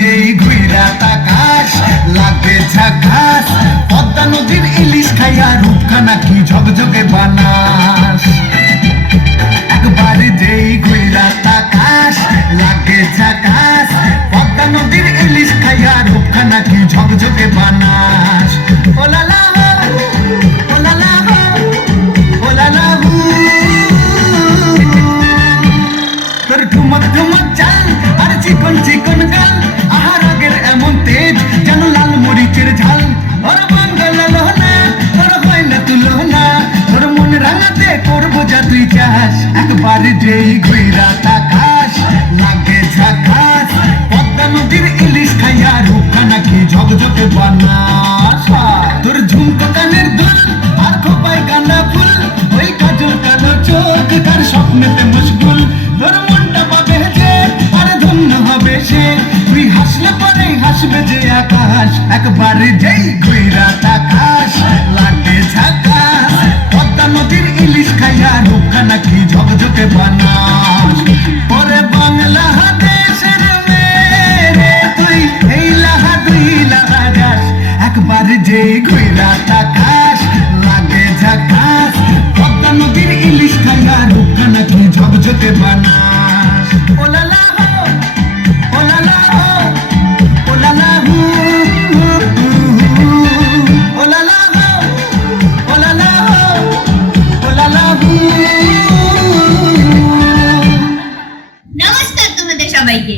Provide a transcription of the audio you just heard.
যেই ঘুইরা তাকাস লাগে ঝাকাস। পদ্মা নদীর ইলিশ খাইয়া রূপখানা কি ঝকঝকে বানাস। রূপখানা কি ঝকঝকে বানাস চিকন চিকন গাল আগের এমন তেজ যেন লাল মরিচের ঝাল। ওর বাঙ্গাল লোহনা তোর হয় না তুলনা তোর মন রাঙাতে করব যা তুই চাস। একবার যেই ঘুইরা তাকাস নদীর খাইয়া রূপখানা কি ঝকঝকে বানাস তোর ঝুমকো কানের দুল আর খোপায় গাঁদা ফুল, ওই কাজল কালো চোখ, তার স্বপ্নেতে মুশগুল তোর মনটা পাবে যে, আর ধন্য হবে সে। তুই হাসলে পরে হাসবে যে আকাশ, একবার যেই ঘুইরা তাকাশ, লাগে ঝাকাশ। পদ্মা নদীর ইলিশ খাইয়া রূপখানা কি ঝকঝকে বানাস কইরা তাকাস লাগে ঝাকাস, পদ্মা নদীর ইলিশ খাইয়া রূপকা নাকি ঝকঝকে বানাস। ওলালা হো ওলালা হো, ওলালা হু ওলালা হো ওলালা হো, ওলালা হু। নমস্কার তোমাদের সবাইকে।